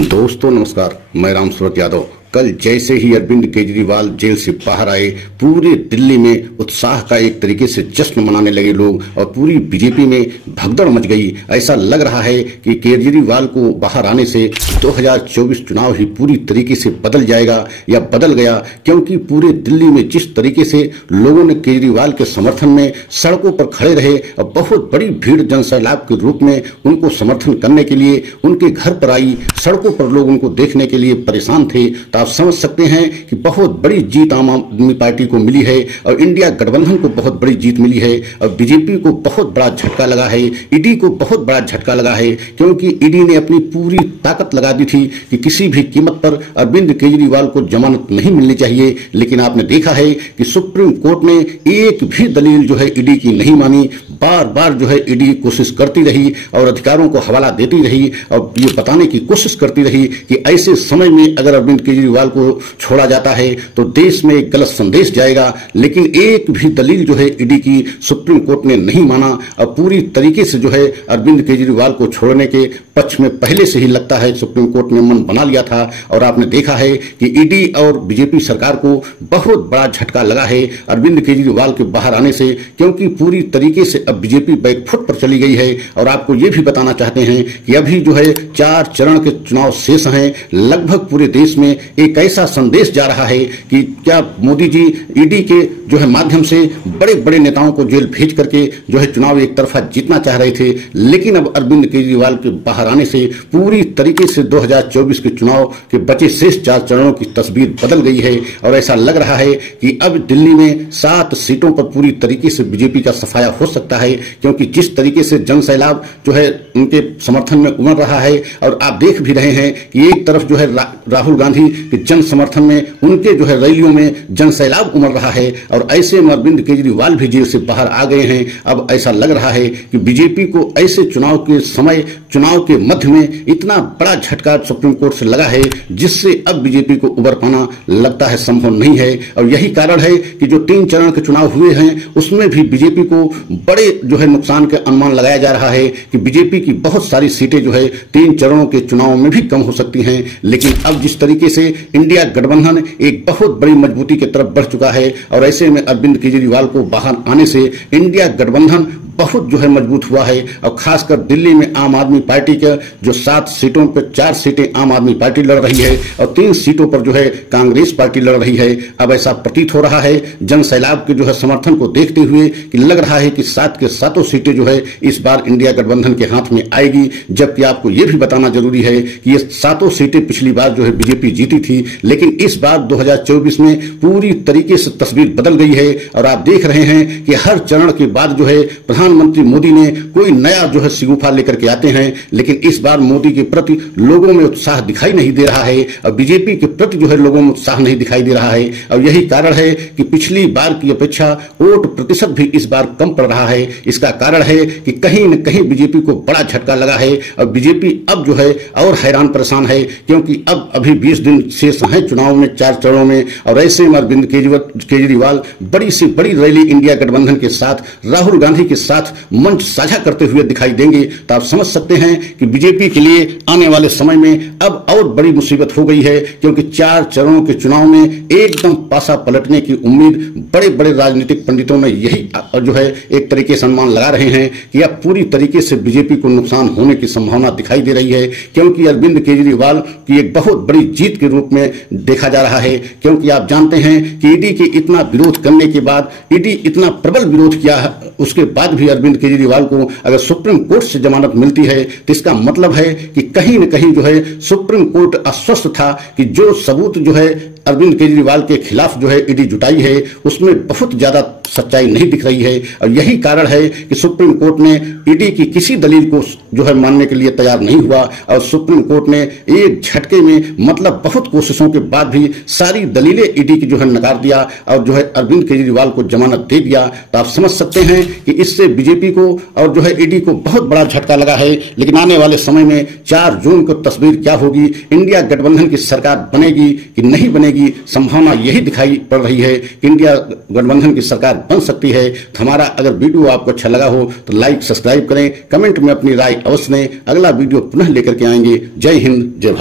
दोस्तों नमस्कार, मैं राम सूरत यादव। कल जैसे ही अरविंद केजरीवाल जेल से बाहर आए, पूरे दिल्ली में उत्साह का एक तरीके से जश्न मनाने लगे लोग और पूरी बीजेपी में भगदड़ मच गई। ऐसा लग रहा है कि केजरीवाल को बाहर आने से 2024 चुनाव ही पूरी तरीके से बदल जाएगा या बदल गया, क्योंकि पूरे दिल्ली में जिस तरीके से लोगों ने केजरीवाल के समर्थन में सड़कों पर खड़े रहे और बहुत बड़ी भीड़ जनसैलाब के रूप में उनको समर्थन करने के लिए उनके घर पर आई, सड़कों पर लोग उनको देखने के लिए परेशान थे। आप समझ सकते हैं कि बहुत बड़ी जीत आम आदमी पार्टी को मिली है और इंडिया गठबंधन को बहुत बड़ी जीत मिली है और बीजेपी को बहुत बड़ा झटका लगा है, ईडी को बहुत बड़ा झटका लगा है, क्योंकि ईडी ने अपनी पूरी ताकत लगा दी थी कि किसी भी कीमत पर अरविंद केजरीवाल को जमानत नहीं मिलनी चाहिए। लेकिन आपने देखा है कि सुप्रीम कोर्ट ने एक भी दलील जो है ईडी की नहीं मानी। बार बार जो है ईडी कोशिश करती रही और अधिकारों को हवाला देती रही और ये बताने की कोशिश करती रही कि ऐसे समय में अगर अरविंद केजरीवाल को छोड़ा जाता है तो देश में एक गलत संदेश जाएगा। लेकिन एक भी दलील जो है ईडी की सुप्रीम कोर्ट ने नहीं माना और पूरी तरीके से जो है अरविंद केजरीवाल को छोड़ने के पक्ष में पहले से ही लगता है सुप्रीम कोर्ट ने मन बना लिया था। और आपने देखा है कि ईडी और बीजेपी सरकार को बहुत बड़ा झटका लगा है अरविंद केजरीवाल के बाहर आने से, क्योंकि पूरी तरीके से अब बीजेपी बैकफुट पर चली गई है। और आपको ये भी बताना चाहते हैं कि अभी जो है 4 चरण के चुनाव शेष हैं। लगभग पूरे देश में एक ऐसा संदेश जा रहा है कि क्या मोदी जी ईडी के जो है माध्यम से बड़े बड़े नेताओं को जेल भेज करके जो है चुनाव एक तरफा जीतना चाह रहे थे। लेकिन अब अरविंद केजरीवाल के बाहर आने से पूरी तरीके से 2024 के चुनाव के बचे शेष 4 चरणों की तस्वीर बदल गई है और ऐसा लग रहा है कि अब दिल्ली में 7 सीटों पर पूरी तरीके से बीजेपी का सफाया हो सकता है, क्योंकि जिस तरीके से जनसैलाब जो है उनके समर्थन में उमड़ रहा है। और आप देख भी रहे हैं कि एक तरफ जो है राहुल गांधी के जन समर्थन में उनके जो है रैलियों में जनसैलाब उमड़ रहा है और ऐसे में अरविंद केजरीवाल भी जेल से बाहर आ गए हैं। अब ऐसा लग रहा है कि बीजेपी को ऐसे चुनाव के समय, चुनाव के मध्य में इतना बड़ा झटका सुप्रीम कोर्ट से लगा है जिससे अब बीजेपी को उबर पाना लगता है संभव नहीं है। और यही कारण है कि जो 3 चरण के चुनाव हुए हैं उसमें भी बीजेपी को बड़े जो है नुकसान के अनुमान लगाया जा रहा है कि बीजेपी की बहुत सारी सीटें जो है 3 चरणों के चुनाव में भी कम हो सकती हैं। लेकिन अब जिस तरीके से इंडिया गठबंधन एक बहुत बड़ी मजबूती की तरफ बढ़ चुका है और ऐसे में अरविंद केजरीवाल को बाहर आने से इंडिया गठबंधन बहुत जो है मजबूत हुआ है। और खासकर दिल्ली में आम आदमी पार्टी के जो 7 सीटों पर 4 सीटें आम आदमी पार्टी लड़ रही है और 3 सीटों पर जो है कांग्रेस पार्टी लड़ रही है। अब ऐसा प्रतीत हो रहा है जन सैलाब के जो है समर्थन को देखते हुए कि लग रहा है कि 7 के 7 सीटें जो है इस बार इंडिया गठबंधन के हाथ में आएगी। जबकि आपको यह भी बताना जरूरी है कि ये 7 सीटें पिछली बार जो है बीजेपी जीती थी, लेकिन इस बार 2024 में पूरी तरीके से तस्वीर बदल गई है। और आप देख रहे हैं कि हर चरण के बाद जो है प्रधानमंत्री मोदी ने कोई नया जो है शिगुफा लेकर के आते हैं, लेकिन इस बार मोदी के प्रति लोगों में उत्साह दिखाई नहीं दे रहा है और बीजेपी के प्रति जो है लोगों में उत्साह नहीं दिखाई दे रहा है। और यही कारण है कि पिछली बार की अपेक्षा वोट प्रतिशत भी इस बार कम पड़ रहा है। इसका कारण है कि कहीं न कहीं बीजेपी को बड़ा झटका लगा है और बीजेपी अब जो है और हैरान परेशान है, क्योंकि अब अभी 20 दिन शेष हैं चुनाव में 4 चरणों में। और ऐसे में अरविंद केजरीवाल बड़ी से बड़ी रैली इंडिया गठबंधन के साथ, राहुल गांधी के साथ मंच साझा करते हुए दिखाई देंगे। तो आप समझ सकते हैं कि बीजेपी के लिए आने वाले समय में अब और बड़ी मुसीबत हो गई है, क्योंकि 4 चरणों के चुनाव में एकदम पासा पलटने की उम्मीद बड़े बड़े राजनीतिक पंडितों ने यही जो है एक तरीके से अनुमान लगा रहे हैं कि अब पूरी तरीके से बीजेपी को नुकसान होने की संभावना दिखाई दे रही है, क्योंकि अरविंद केजरीवाल की एक बहुत बड़ी जीत के रूप में देखा जा रहा है। क्योंकि आप जानते हैं कि ईडी के इतना विरोध करने के बाद, ईडी इतना प्रबल विरोध किया, उसके बाद भी अरविंद केजरीवाल को अगर सुप्रीम कोर्ट से जमानत मिलती है तो इसका मतलब है कि कहीं न कहीं जो है सुप्रीम कोर्ट आश्वस्त था कि जो सबूत जो है अरविंद केजरीवाल के खिलाफ जो है ईडी जुटाई है उसमें बहुत ज्यादा सच्चाई नहीं दिख रही है। और यही कारण है कि सुप्रीम कोर्ट ने ईडी की किसी दलील को जो है मानने के लिए तैयार नहीं हुआ और सुप्रीम कोर्ट ने एक झटके में, मतलब बहुत कोशिशों के बाद भी सारी दलीलें ईडी की जो है नकार दिया और जो है अरविंद केजरीवाल को जमानत दे दिया। तो आप समझ सकते हैं कि इससे बीजेपी को और जो है ईडी को बहुत बड़ा झटका लगा है। लेकिन आने वाले समय में 4 जून को तस्वीर क्या होगी, इंडिया गठबंधन की सरकार बनेगी कि नहीं बनेगी, संभावना यही दिखाई पड़ रही है कि इंडिया गठबंधन की सरकार बन सकती है। तो हमारा अगर वीडियो आपको अच्छा लगा हो तो लाइक सब्सक्राइब करें, कमेंट में अपनी राय अवश्य दें। अगला वीडियो पुनः लेकर के आएंगे। जय हिंद, जय भारत।